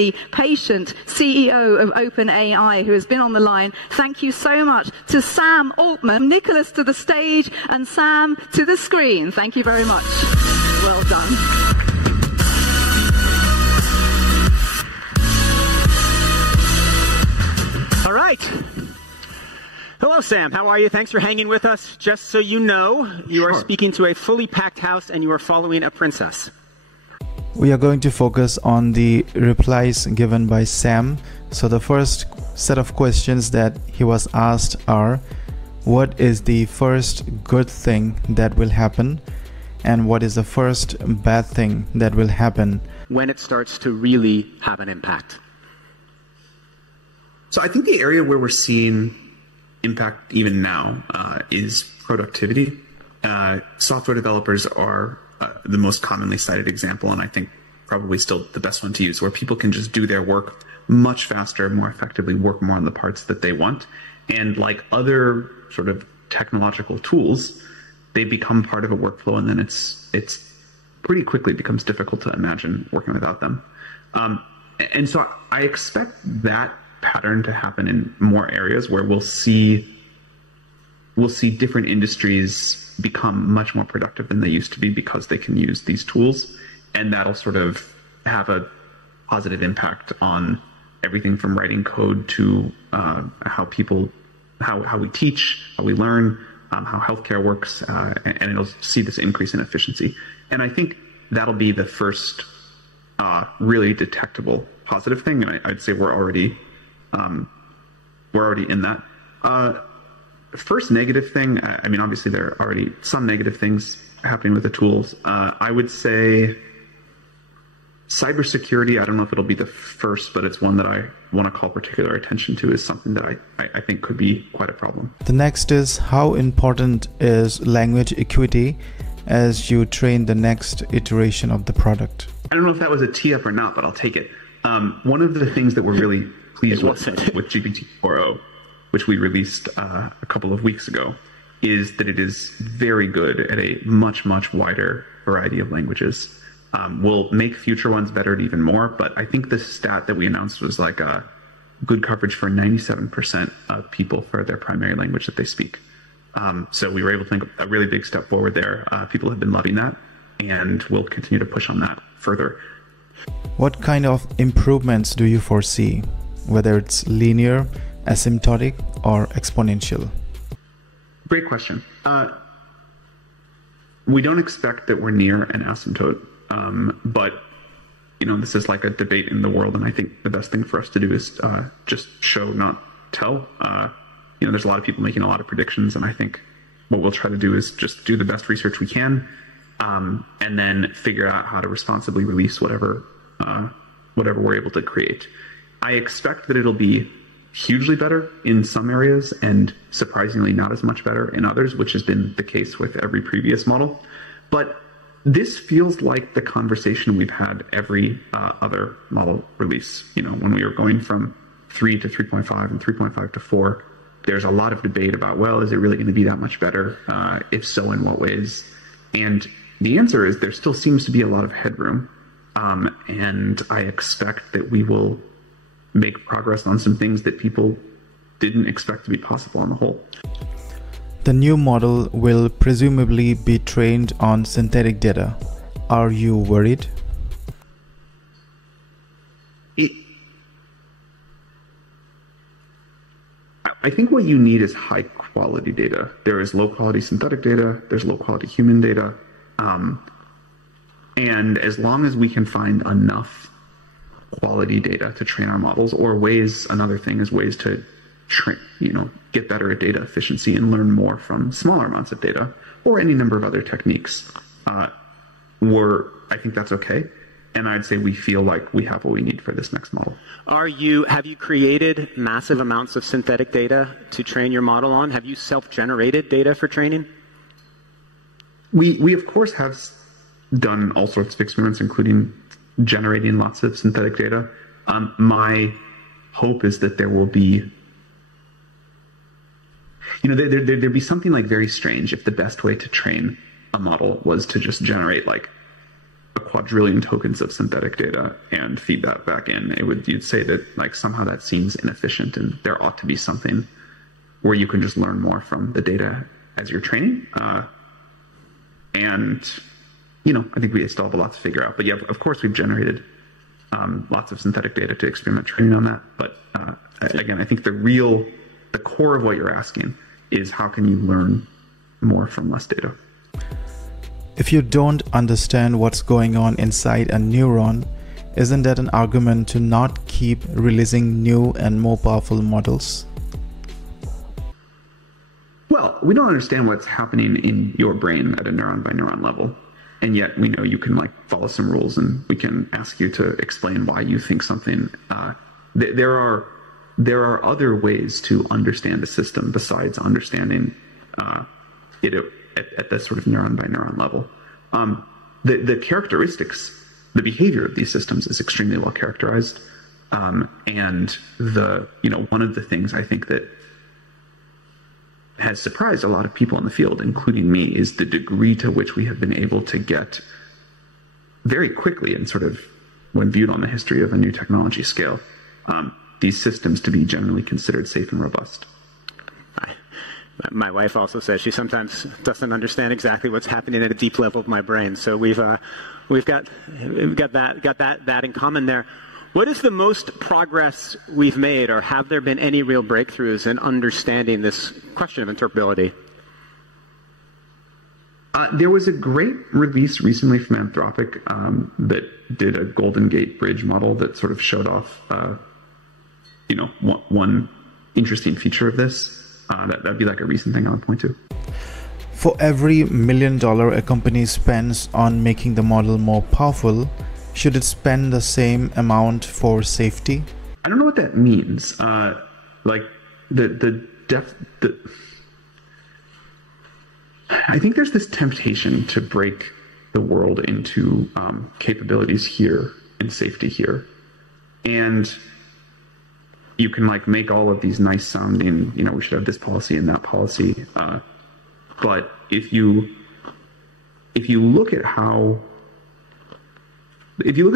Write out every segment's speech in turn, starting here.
the patient CEO of OpenAI, who has been on the line. Thank you so much to Sam Altman, Nicholas to the stage, and Sam to the screen. Thank you very much. Well done. All right. Hello, Sam. How are you? Thanks for hanging with us. Just so you know, you are speaking to a fully packed house and you are following a princess. We are going to focus on the replies given by Sam. So the first set of questions that he was asked are, what is the first good thing that will happen? And what is the first bad thing that will happen when it starts to really have an impact? So I think the area where we're seeing impact even now is productivity. Software developers are the most commonly cited example, and I think probably still the best one to use, where people can just do their work much faster, more effectively, work more on the parts that they want. And like other sort of technological tools, they become part of a workflow, and then it's pretty quickly becomes difficult to imagine working without them. And so I expect that pattern to happen in more areas where we'll see different industries become much more productive than they used to be because they can use these tools, and that'll sort of have a positive impact on everything from writing code to how we teach, how we learn, how healthcare works, and it'll see this increase in efficiency. And I think that'll be the first really detectable positive thing, and I'd say we're already in that. First negative thing, I mean, obviously there are already some negative things happening with the tools. I would say cybersecurity, I don't know if it'll be the first, but it's one that I want to call particular attention to, is something that I think could be quite a problem. The next is, how important is language equity as you train the next iteration of the product? I don't know if that was a tee up or not, but I'll take it. One of the things that we're really pleased with GPT-4o, which we released a couple of weeks ago, is that it is very good at a much, much wider variety of languages. We'll make future ones better at even more, but I think the stat that we announced was like a good coverage for 97% of people for their primary language that they speak. So we were able to make a really big step forward there. People have been loving that, and we'll continue to push on that further. What kind of improvements do you foresee, whether it's linear, asymptotic, or exponential? Great question. We don't expect that we're near an asymptote, but this is like a debate in the world, and I think the best thing for us to do is just show, not tell. There's a lot of people making a lot of predictions, and I think what we'll try to do is just do the best research we can, and then figure out how to responsibly release whatever we're able to create. I expect that it'll be hugely better in some areas and surprisingly not as much better in others, which has been the case with every previous model. But this feels like the conversation we've had every other model release. When we were going from 3 to 3.5 and 3.5 to 4, there's a lot of debate about, well, is it really going to be that much better? If so, in what ways? And the answer is there still seems to be a lot of headroom. And I expect that we will make progress on some things that people didn't expect to be possible on the whole. The new model will presumably be trained on synthetic data. Are you worried? I think what you need is high quality data. There is low quality synthetic data, there's low quality human data. And as long as we can find enough quality data to train our models, or another thing is ways to get better at data efficiency and learn more from smaller amounts of data, or any number of other techniques, I think that's okay. And I'd say we feel like we have what we need for this next model. Have you created massive amounts of synthetic data to train your model on? Have you self-generated data for training? We of course have done all sorts of experiments, including generating lots of synthetic data. My hope is that there will be, there'd be something like very strange if the best way to train a model was to just generate like a quadrillion tokens of synthetic data and feed that back in, you'd say that like somehow that seems inefficient, and there ought to be something where you can just learn more from the data as you're training. And I think we still have a lot to figure out. But yeah, of course, we've generated lots of synthetic data to experiment training on that. But again, I think the core of what you're asking is how can you learn more from less data? If you don't understand what's going on inside a neuron, isn't that an argument to not keep releasing new and more powerful models? Well, we don't understand what's happening in your brain at a neuron by neuron level. And yet we know you can like follow some rules, and we can ask you to explain why you think something. There are other ways to understand a system besides understanding it at the sort of neuron by neuron level. The characteristics, the behavior of these systems is extremely well characterized. And one of the things I think that has surprised a lot of people in the field, including me, is the degree to which we have been able to get very quickly, and sort of when viewed on the history of a new technology scale, these systems to be generally considered safe and robust. My wife also says she sometimes doesn't understand exactly what's happening at a deep level of my brain. So we've got that in common there. What is the most progress we've made, or have there been any real breakthroughs in understanding this question of interpretability? There was a great release recently from Anthropic that did a Golden Gate Bridge model that sort of showed off, one interesting feature of this. That'd be like a recent thing I would point to. For every $1 million a company spends on making the model more powerful, should it spend the same amount for safety? I don't know what that means. I think there's this temptation to break the world into capabilities here and safety here. And you can like make all of these nice sounding, we should have this policy and that policy. But if you look at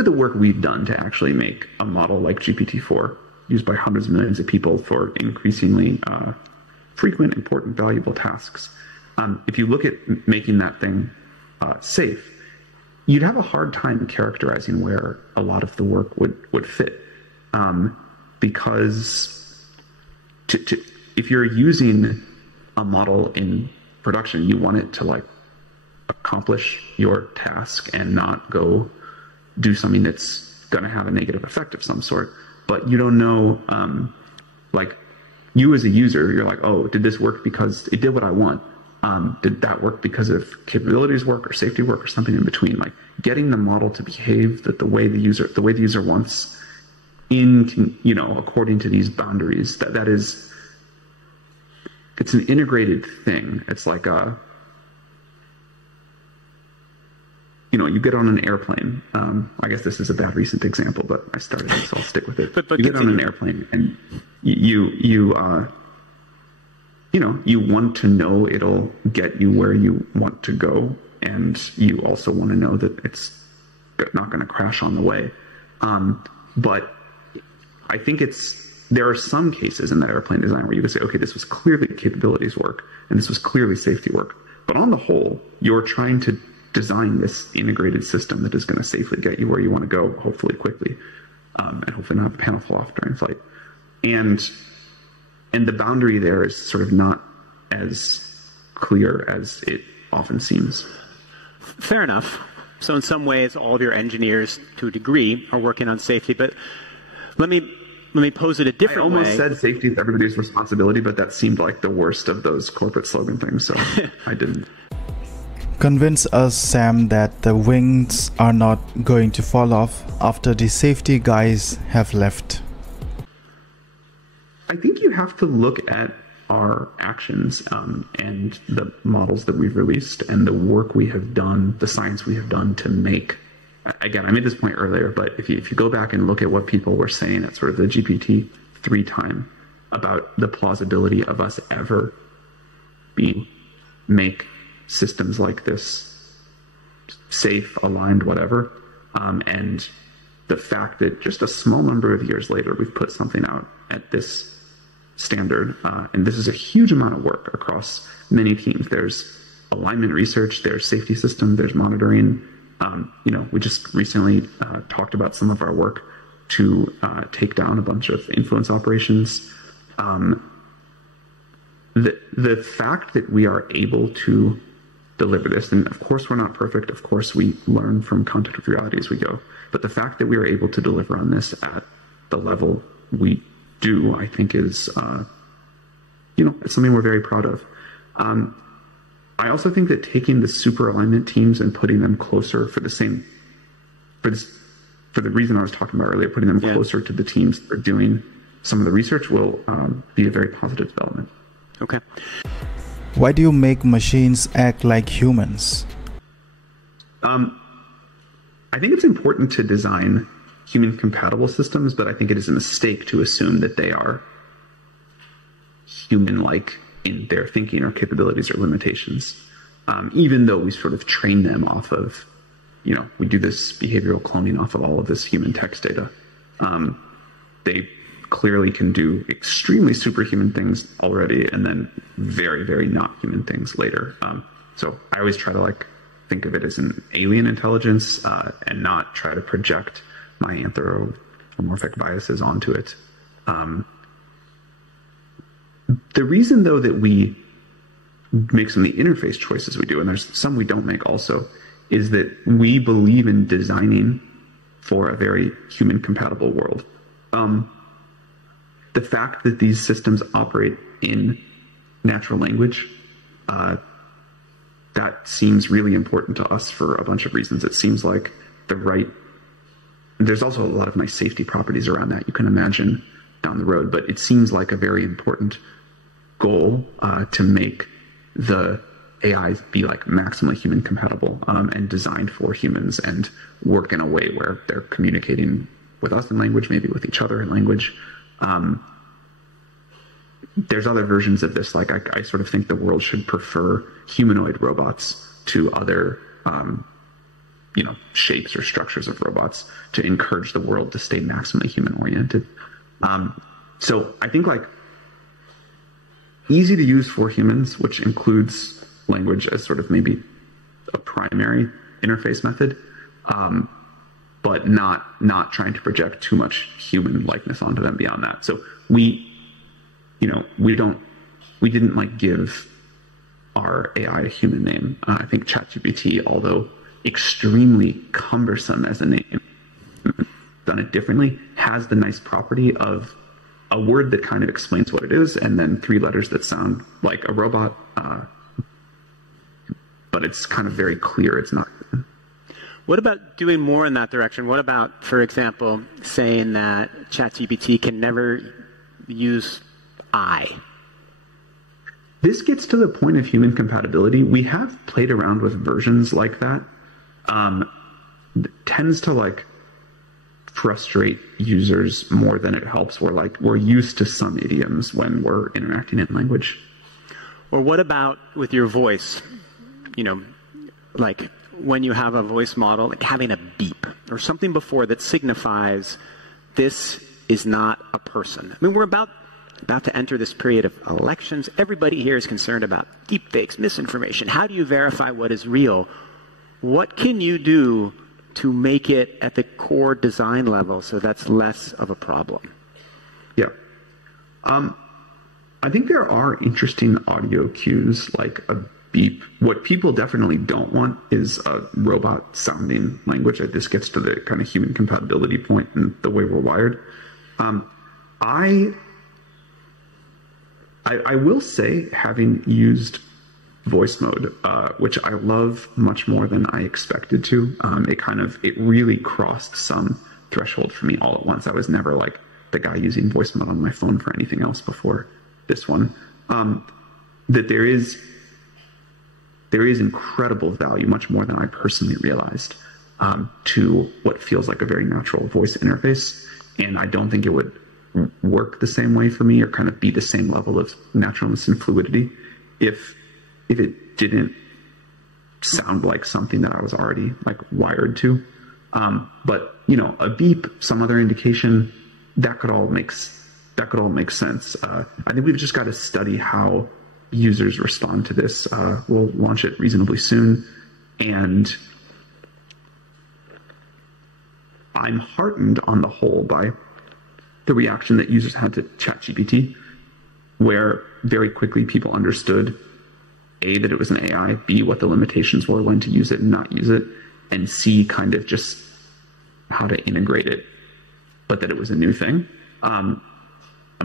the work we've done to actually make a model like GPT-4, used by hundreds of millions of people for increasingly frequent, important, valuable tasks, if you look at making that thing safe, you'd have a hard time characterizing where a lot of the work would fit. Because if you're using a model in production, you want it to like accomplish your task and not go do something that's going to have a negative effect of some sort. But you don't know, like you as a user, you're like, oh, did this work because it did what I want? Did that work because of capabilities work or safety work or something in between? Like getting the model to behave the way the user wants, according to these boundaries. It's an integrated thing. It's like you get on an airplane. I guess this is a bad recent example, but I started it, so I'll stick with it. But you get on an airplane, and you want to know it'll get you where you want to go, and you also want to know that it's not going to crash on the way. But I think there are some cases in that airplane design where you could say, okay, this was clearly capabilities work, and this was clearly safety work. But on the whole, you're trying to design this integrated system that is going to safely get you where you want to go, hopefully quickly, and hopefully not have a panel fall off during flight. And the boundary there is sort of not as clear as it often seems. Fair enough. So in some ways, all of your engineers, to a degree, are working on safety. But let me pose it a different way. I almost said safety is everybody's responsibility, but that seemed like the worst of those corporate slogan things, so I didn't. Convince us, Sam, that the wings are not going to fall off after the safety guys have left. I think you have to look at our actions and the models that we've released and the work we have done, the science we have done to make. Again, I made this point earlier, but if you go back and look at what people were saying at sort of the GPT-3 time about the plausibility of us ever make systems like this safe, aligned, whatever. And the fact that just a small number of years later, we've put something out at this standard, and this is a huge amount of work across many teams. There's alignment research, there's safety system, there's monitoring. We just recently talked about some of our work to take down a bunch of influence operations. The fact that we are able to deliver this, and of course we're not perfect, of course we learn from contact with reality as we go, but the fact that we are able to deliver on this at the level we do, I think is, it's something we're very proud of. I also think that taking the super alignment teams and putting them closer for the reason I was talking about earlier, putting them closer to the teams that are doing some of the research will be a very positive development. Okay. Why do you make machines act like humans? I think it's important to design human-compatible systems, but I think it is a mistake to assume that they are human-like in their thinking or capabilities or limitations, even though we sort of train them off of, we do this behavioral cloning off of all of this human text data. They clearly can do extremely superhuman things already and then very, very not human things later. So I always try to think of it as an alien intelligence and not try to project my anthropomorphic biases onto it. The reason, though, that we make some of the interface choices we do, and there's some we don't make also, is that we believe in designing for a very human-compatible world. The fact that these systems operate in natural language, that seems really important to us for a bunch of reasons. It seems like there's also a lot of nice safety properties around that you can imagine down the road, but it seems like a very important goal to make the AIs be maximally human compatible and designed for humans and work in a way where they're communicating with us in language, maybe with each other in language. There's other versions of this. I sort of think the world should prefer humanoid robots to other, shapes or structures of robots to encourage the world to stay maximally human oriented. So I think easy to use for humans, which includes language as sort of maybe a primary interface method, but not trying to project too much human likeness onto them beyond that. So we didn't give our AI a human name. I think ChatGPT, although extremely cumbersome as a name, done it differently, has the nice property of a word that kind of explains what it is, and then 3 letters that sound like a robot, but it's kind of very clear it's not. What about doing more in that direction? What about, for example, saying that ChatGPT can never use I? This gets to the point of human compatibility. We have played around with versions like that. It tends to frustrate users more than it helps. We're used to some idioms when we're interacting in language. Or what about with your voice? When you have a voice model, having a beep or something before that signifies this is not a person. I mean, we're about to enter this period of elections. Everybody here is concerned about deepfakes, misinformation. How do you verify what is real? What can you do to make it at the core design level so that's less of a problem? Yeah. I think there are interesting audio cues like a beep. What people definitely don't want is a robot sounding language. This gets to the kind of human compatibility point and the way we're wired. I will say, having used voice mode, which I love much more than I expected to, it really crossed some threshold for me all at once. I was never the guy using voice mode on my phone for anything else before this one. That there is incredible value, much more than I personally realized, to what feels like a very natural voice interface. And I don't think it would work the same way for me or kind of be the same level of naturalness and fluidity if it didn't sound like something that I was already like wired to. But you know, a beep, some other indication, that could all make sense. I think we've just got to study how users respond to this. We'll launch it reasonably soon, and I'm heartened on the whole by the reaction that users had to ChatGPT, where very quickly people understood A, that it was an AI, B, what the limitations were, when to use it and not use it, and C, kind of just how to integrate it, but that it was a new thing. I'm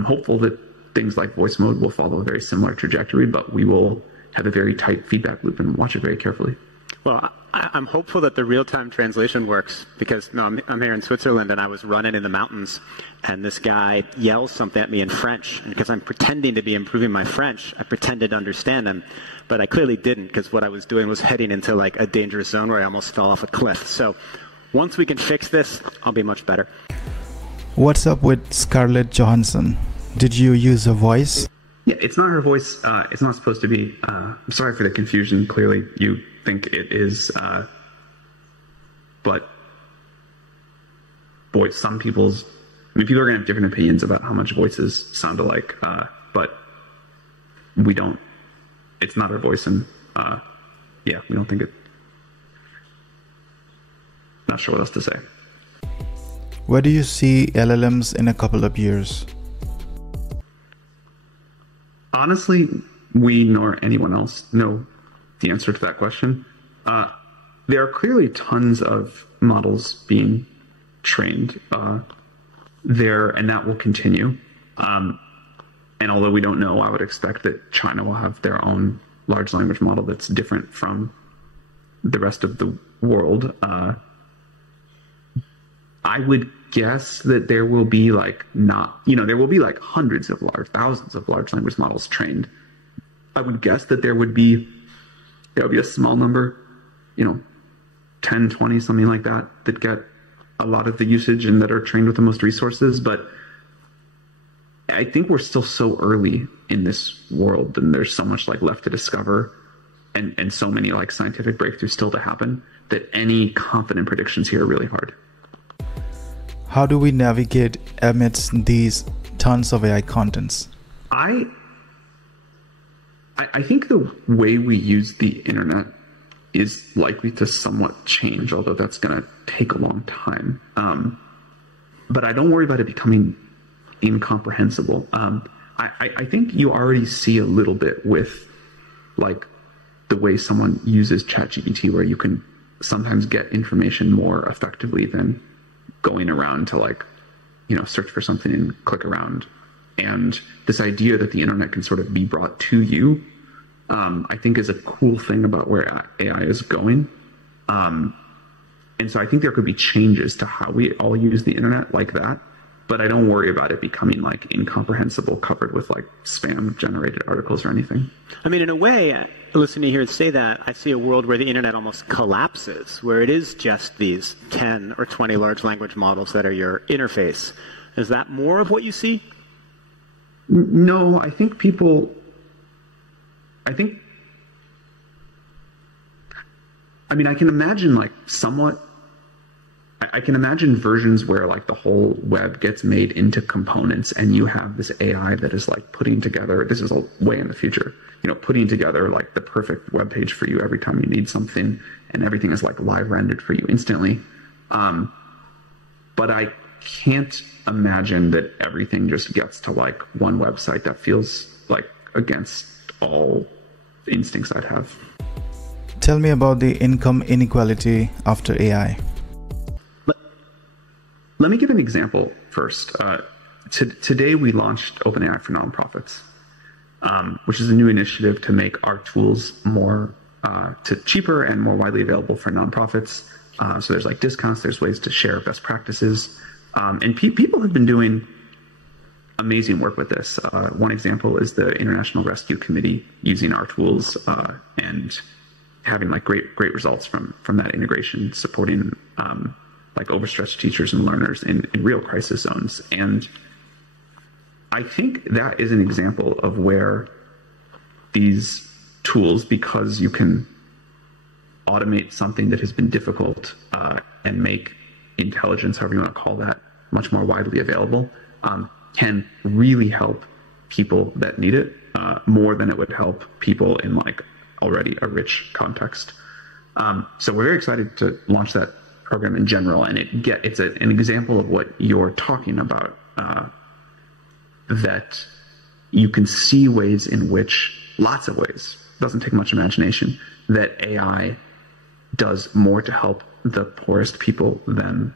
hopeful that things like voice mode will follow a very similar trajectory, but we will have a very tight feedback loop and watch it very carefully. Well, I'm hopeful that the real-time translation works because I'm here in Switzerland and I was running in the mountains and this guy yells something at me in French, and because I'm pretending to be improving my French, I pretended to understand him, but I clearly didn't because what I was doing was heading into like a dangerous zone where I almost fell off a cliff. So once we can fix this, I'll be much better. What's up with Scarlett Johansson? Did you use her voice? Yeah, it's not her voice. It's not supposed to be. I'm sorry for the confusion. Clearly, you think it is. But, boy, people are going to have different opinions about how much voices sound alike. But we don't. It's not her voice. And, yeah, we don't think it. Not sure what else to say. Where do you see LLMs in a couple of years? Honestly, we nor anyone else know the answer to that question. There are clearly tons of models being trained there, and that will continue. And although we don't know, I would expect that China will have their own large language model that's different from the rest of the world. I would guess that there will be there will be like hundreds of thousands of large language models trained. I would guess that there would be a small number, 10, 20, something like that get a lot of the usage and that are trained with the most resources. But I think we're still so early in this world and there's so much left to discover and so many scientific breakthroughs still to happen that any confident predictions here are really hard. How do we navigate amidst these tons of AI contents? I think the way we use the internet is likely to somewhat change, although that's going to take a long time. But I don't worry about it becoming incomprehensible. I think you already see a little bit with the way someone uses ChatGPT, where you can sometimes get information more effectively than going around to search for something and click around. And this idea that the internet can sort of be brought to you, I think is a cool thing about where AI is going. And so I think there could be changes to how we all use the internet like that, but I don't worry about it becoming incomprehensible, covered with spam generated articles or anything. I mean, in a way, listening to hear it say that, I see a world where the internet almost collapses, where it is just these 10 or 20 large language models that are your interface. Is that more of what you see? No, I think I can imagine I can imagine versions where the whole web gets made into components and you have this AI that is putting together, this is a way in the future, putting together the perfect web page for you every time you need something, and everything is live rendered for you instantly. But I can't imagine that everything just gets to one website. That feels against all instincts I'd have. Tell me about the income inequality after AI. Let me give an example first. Today we launched OpenAI for nonprofits, which is a new initiative to make our tools more cheaper and more widely available for nonprofits. So there's discounts, there's ways to share best practices, and people have been doing amazing work with this. One example is the International Rescue Committee using our tools and having great results from that integration, supporting overstretched teachers and learners in real crisis zones. And I think that is an example of where these tools, because you can automate something that has been difficult and make intelligence, however you want to call that, much more widely available, can really help people that need it more than it would help people in like already a rich context. So we're very excited to launch that program in general, and it's an example of what you're talking about, that you can see ways in which, lots of ways, doesn't take much imagination, that AI does more to help the poorest people than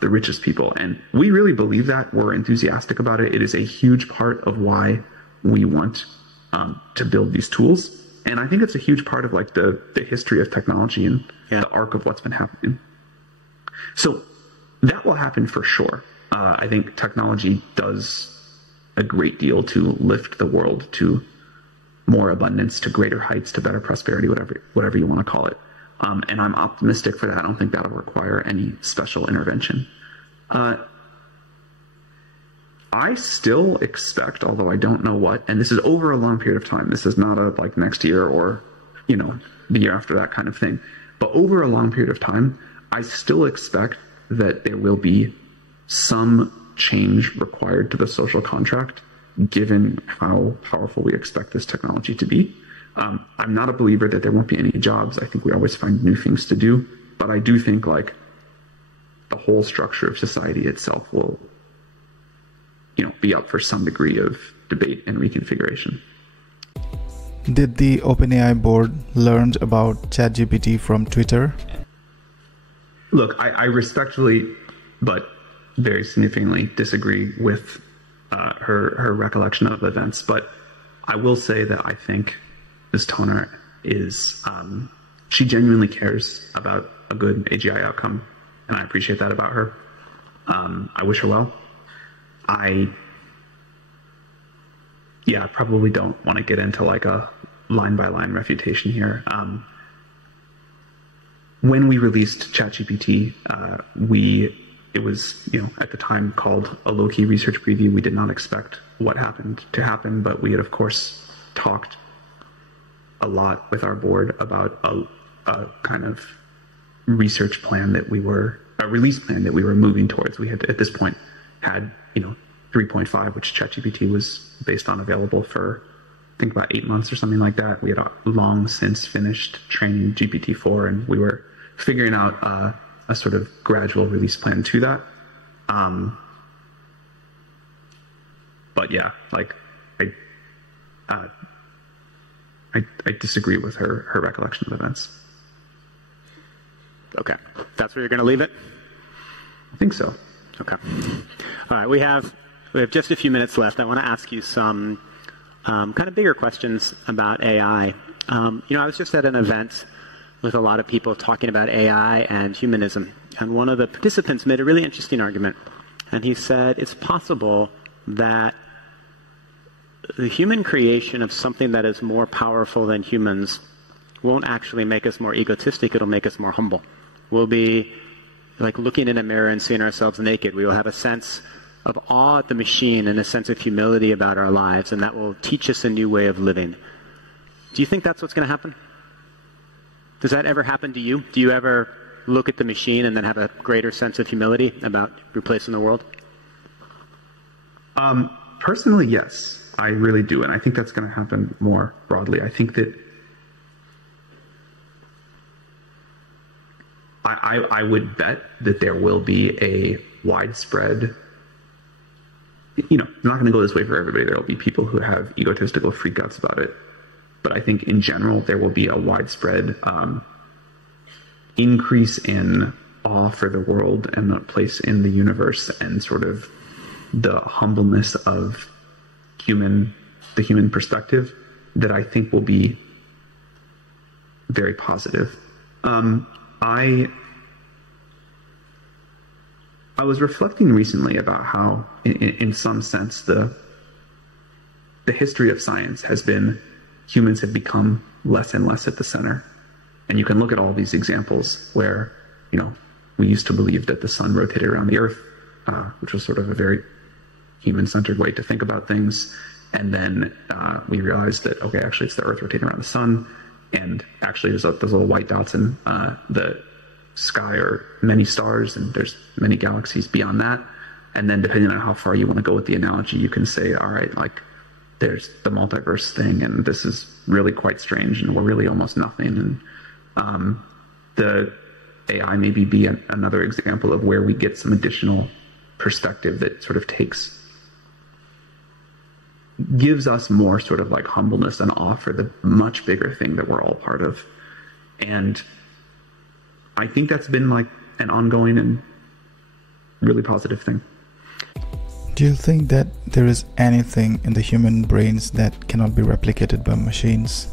the richest people. And we really believe that. We're enthusiastic about it. It is a huge part of why we want to build these tools. And I think it's a huge part of like the history of technology and the arc of what's been happening. So that will happen for sure. I think technology does a great deal to lift the world to more abundance, to greater heights, to better prosperity, whatever you want to call it. And I'm optimistic for that. I don't think that'll require any special intervention. I still expect, although I don't know what, and this is over a long period of time. This is not a like next year or, you know, the year after that kind of thing. But over a long period of time, I still expect that there will be some change required to the social contract, given how powerful we expect this technology to be. I'm not a believer that there won't be any jobs. I think we always find new things to do. But I do think like the whole structure of society itself will, you know, be up for some degree of debate and reconfiguration. Did the OpenAI board learn about ChatGPT from Twitter? Look, I respectfully, but very significantly disagree with her recollection of events. But I will say that I think Ms. Toner is, she genuinely cares about a good AGI outcome, and I appreciate that about her. I wish her well. I probably don't want to get into like a line-by-line refutation here. When we released ChatGPT, it was, you know, at the time called a low-key research preview. We did not expect what happened to happen, but we had, of course, talked a lot with our board about a kind of research plan that a release plan that we were moving towards. We had, at this point, had, you know, 3.5, which ChatGPT was based on, available for, I think, about 8 months or something like that. We had long since finished training GPT-4, and we were figuring out a sort of gradual release plan to that. But yeah, like I disagree with her recollection of events. Okay, that's where you're going to leave it? I think so. Okay. All right, we have just a few minutes left. I want to ask you some kind of bigger questions about AI. You know, I was just at an event with a lot of people talking about AI and humanism, and one of the participants made a really interesting argument, and he said it's possible that the human creation of something that is more powerful than humans won't actually make us more egotistic, it'll make us more humble. We'll be like looking in a mirror and seeing ourselves naked. We will have a sense of awe at the machine and a sense of humility about our lives, and that will teach us a new way of living. Do you think that's what's going to happen? Does that ever happen to you? Do you ever look at the machine and then have a greater sense of humility about your place in the world? Personally, yes, I really do. And I think that's going to happen more broadly. I think that I would bet that there will be a widespread, you know, I'm not going to go this way for everybody. There will be people who have egotistical freakouts about it. But I think in general, there will be a widespread increase in awe for the world and the place in the universe, and sort of the humbleness of the human perspective, that I think will be very positive. I was reflecting recently about how, in some sense, the history of science has been humans have become less and less at the center. And you can look at all these examples where, you know, we used to believe that the sun rotated around the earth, which was sort of a very human-centered way to think about things. And then we realized that, okay, actually it's the earth rotating around the sun. and actually those little white dots in the sky are many stars, and there's many galaxies beyond that. And then depending on how far you want to go with the analogy, you can say, all right, like there's the multiverse thing, and this is really quite strange, and we're really almost nothing. And the AI maybe be another example of where we get some additional perspective that sort of gives us more sort of like humbleness and awe for the much bigger thing that we're all part of. And I think that's been like an ongoing and really positive thing. Do you think that there is anything in the human brains that cannot be replicated by machines?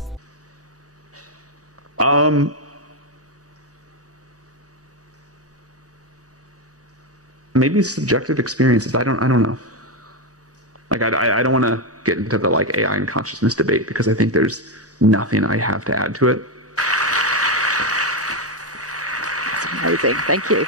Maybe subjective experiences. I don't know. Like I don't want to get into the like AI and consciousness debate, because I think there's nothing I have to add to it. That's amazing. Thank you.